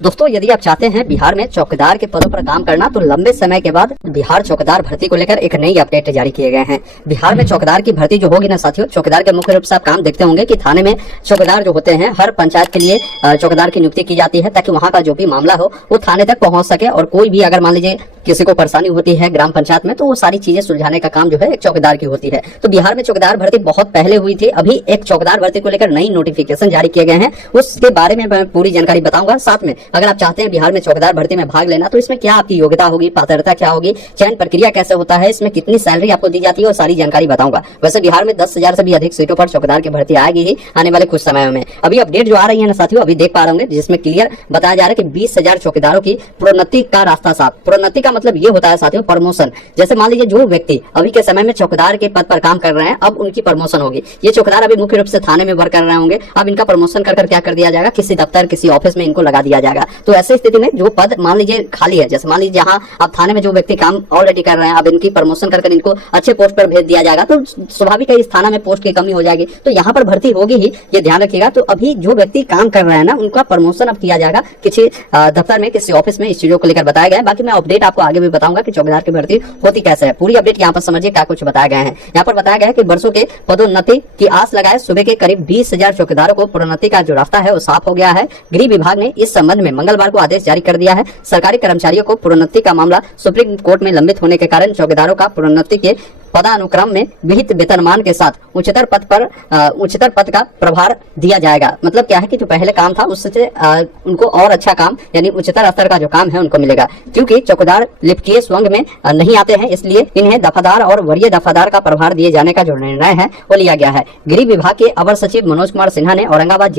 दोस्तों, यदि आप चाहते हैं बिहार में चौकीदार के पदों पर काम करना, तो लंबे समय के बाद बिहार चौकीदार भर्ती को लेकर एक नई अपडेट जारी किए गए हैं। बिहार में चौकीदार की भर्ती जो होगी ना साथियों, चौकीदार के मुख्य रूप से आप काम देखते होंगे कि थाने में चौकीदार जो होते हैं, हर पंचायत के लिए चौकीदार की नियुक्ति की जाती है, ताकि वहाँ का जो भी मामला हो वो थाने तक पहुँच सके। और कोई भी अगर मान लीजिए किसी को परेशानी होती है ग्राम पंचायत में, तो वो सारी चीजें सुलझाने का काम जो है एक चौकीदार की होती है। तो बिहार में चौकीदार भर्ती बहुत पहले हुई थी। अभी एक चौकीदार भर्ती को लेकर नई नोटिफिकेशन जारी किए गए हैं, उसके बारे में मैं पूरी जानकारी बताऊंगा। साथ में अगर आप चाहते हैं बिहार में चौकीदार भर्ती में भाग लेना, तो इसमें क्या आपकी योग्यता होगी, पात्रता क्या होगी, चयन प्रक्रिया कैसे होता है, इसमें कितनी सैलरी आपको दी जाती है, वो सारी जानकारी बताऊंगा। वैसे बिहार में 10,000 से भी अधिक सीटों पर चौकीदार की भर्ती आएगी ही आने वाले कुछ समय में। अभी अपडेट जो आ रही है ना साथियों, अभी देख पा रहे होंगे, जिसमें क्लियर बताया जा रहा है कि 20,000 चौकीदारों की प्रोन्नति का रास्ता साफ। प्रोन्नति का मतलब ये होता है साथियों प्रमोशन। जैसे मान लीजिए जो व्यक्ति अभी के समय में चौकीदार के पद पर काम कर रहे हैं, अब उनकी प्रमोशन होगी। ये चौकीदार अभी मुख्य रूप से थाने में वर्क कर रहे होंगे, अब इनका प्रमोशन कर क्या कर दिया जाएगा, किसी दफ्तर किसी ऑफिस में इनको लगा दिया जाएगा। तो ऐसी स्थिति में जो पद मान लीजिए खाली है, जैसे मान लीजिए जहां आप थाने में जो व्यक्ति काम ऑलरेडी कर रहे हैं, अब इनकी प्रमोशन कर इनको अच्छे पोस्ट पर भेज दिया जाएगा, तो स्वाभाविक है इस थाना में पोस्ट की कमी हो जाएगी, तो यहाँ पर भर्ती होगी ही, ये ध्यान रखिएगा। तो अभी जो व्यक्ति काम कर रहे हैं ना, उनका प्रमोशन अब किया जाएगा किसी दफ्तर में किसी ऑफिस में। इस चीजों को लेकर बताया गया है। बाकी मैं अपडेट आपको आगे भी बताऊंगा कि चौकीदार की भर्ती होती कैसे है। पूरी अपडेट यहाँ पर समझिए क्या कुछ बताया गया है। यहाँ पर बताया गया है कि वर्षों के पदोन्नति की आस लगाए सूबे के करीब 20,000 चौकीदारों को प्रोन्नति का जो रास्ता है वो साफ हो गया है। गृह विभाग ने इस संबंध में मंगलवार को आदेश जारी कर दिया है। सरकारी कर्मचारियों को प्रोन्नति का मामला सुप्रीम कोर्ट में लंबित होने के कारण चौकीदारों का प्रोन्नति के पदानुक्रम में विहित वेतनमान के साथ उच्चतर पद का प्रभार दिया जाएगा। मतलब क्या है कि जो पहले काम था उससे उनको और अच्छा काम यानी उच्चतर स्तर का जो काम है उनको मिलेगा। क्योंकि चौकीदार लिपिकीय स्वंग में नहीं आते हैं, इसलिए इन्हें दफादार और वरीय दफादार का प्रभार दिए जाने का जो निर्णय है वो लिया गया है। गृह विभाग के अवर सचिव मनोज कुमार सिन्हा ने औरंगाबाद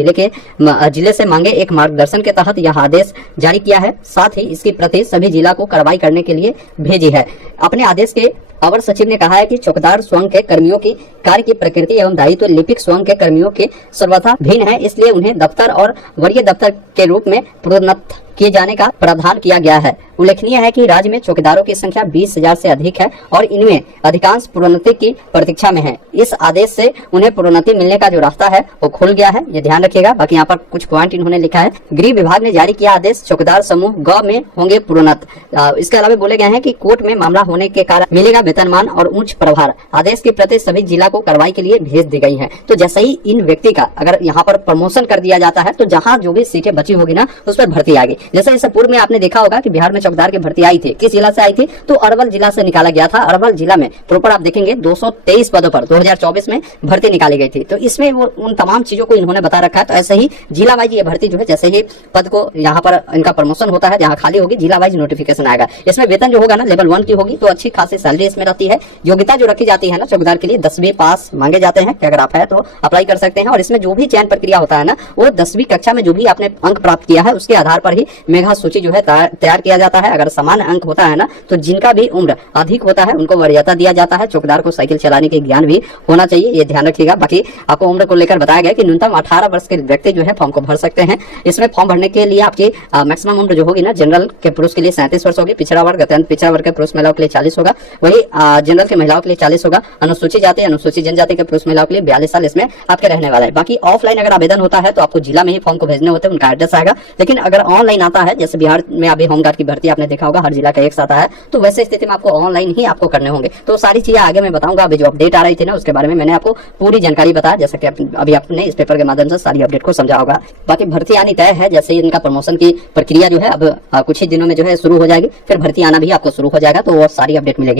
जिले से मांगे एक मार्गदर्शन के तहत यह आदेश जारी किया है। साथ ही इसकी प्रति सभी जिला को कार्रवाई करने के लिए भेजी है। अपने आदेश के अवर सचिव ने कहा है कि चौकीदार स्वयं के कर्मियों की कार्य की प्रकृति एवं दायित्व लिपिक स्वयं के कर्मियों के सर्वथा भिन्न है, इसलिए उन्हें दफ्तर और वरीय दफ्तर के रूप में प्रोन्नत किए जाने का प्रावधान किया गया है। उल्लेखनीय है कि राज्य में चौकीदारों की संख्या 20,000 से अधिक है और इनमें अधिकांश प्रोन्नति की प्रतीक्षा में है। इस आदेश से उन्हें प्रोन्नति मिलने का जो रास्ता है वो खुल गया है, ये ध्यान रखिएगा। बाकी यहाँ पर कुछ पॉइंट इन्होंने लिखा है। गृह विभाग ने जारी किया आदेश, चौकीदार समूह ग में होंगे प्रोन्नत। इसके अलावा बोले गए हैं कि कोर्ट में मामला होने के कारण मिलेगा वेतनमान और उच्च प्रभार। आदेश की प्रति सभी जिला को कार्रवाई के लिए भेज दी गई है। तो जैसे ही इन व्यक्ति का अगर यहाँ पर प्रमोशन कर दिया जाता है, तो जहाँ जो भी सीटें बची होगी ना उस पर भर्ती आएगी। जैसे इससे पूर्व में आपने देखा होगा कि बिहार में चौकीदार की भर्ती आई थी, किस जिला से आई थी, तो अरवल जिला से निकाला गया था। अरवल जिला में प्रॉपर आप देखेंगे 223 पदों पर 2024 में भर्ती निकाली गई थी। तो इसमें वो उन तमाम चीजों को इन्होंने बता रखा है। तो ऐसे ही जिला वाइज ये भर्ती जो है, जैसे ही पद को यहाँ पर इनका प्रमोशन होता है, जहाँ खाली होगी जिला वाइज नोटिफिकेशन आएगा। इसमें वेतन जो होगा ना लेवल 1 की होगी, तो अच्छी खासी सैलरी इसमें रहती है। योग्यता जो रखी जाती है ना चौकीदार के लिए 10वीं पास मांगे जाते हैं, कि अगर आप है तो अप्लाई कर सकते हैं। और इसमें जो भी चयन प्रक्रिया होता है ना, वो 10वीं कक्षा में जो भी आपने अंक प्राप्त किया है उसके आधार पर ही मेधा सूची जो है तैयार किया जाता है। अगर समान अंक होता है ना, तो जिनका भी उम्र अधिक होता है उनको वरीयता दिया जाता है। चौकीदार को साइकिल चलाने के ज्ञान भी होना चाहिए, ये ध्यान रखिएगा। बाकी आपको उम्र को लेकर बताया गया कि न्यूनतम 18 वर्ष के व्यक्ति जो है फॉर्म को भर सकते हैं। इसमें फॉर्म भरने के लिए आपकी मैक्सिमम उम्र जो होगी ना, जनरल के पुरुष के लिए 37 वर्ष होगी, पिछड़ा वर्ग अत्यंत पिछड़ा वर्ग के पुरुष महिलाओं के लिए 40 होगा, वही जनरल के महिलाओं के लिए 40 होगा। अनुसूचित जाति अनुसूचित जनजाति के पुरुष महिलाओं के लिए 42 साल इसमें आपके रहने वाला है। बाकी ऑफलाइन अगर आवेदन होता है तो आपको जिला में ही फॉर्म को भेजने होते हैं, उनका एड्रेस आएगा। लेकिन अगर ऑनलाइन आता है, जैसे बिहार में अभी होमगार्ड की भर्ती आपने देखा होगा, हर जिला का एक साथ है, तो वैसे स्थिति में आपको ऑनलाइन ही आपको करने होंगे। तो सारी चीजें आगे मैं बताऊंगा। अभी जो अपडेट आ रही थी ना उसके बारे में मैंने आपको पूरी जानकारी बताया, जैसा कि अभी आपने इस पेपर के माध्यम से सारी अपडेट को समझा होगा। बाकी भर्ती आनी तय है। जैसे ही इनका प्रमोशन की प्रक्रिया जो है अब कुछ ही दिनों में जो है शुरू हो जाएगी, फिर भर्ती आना भी आपको शुरू हो जाएगा, तो वो सारी अपडेट मिलेगी।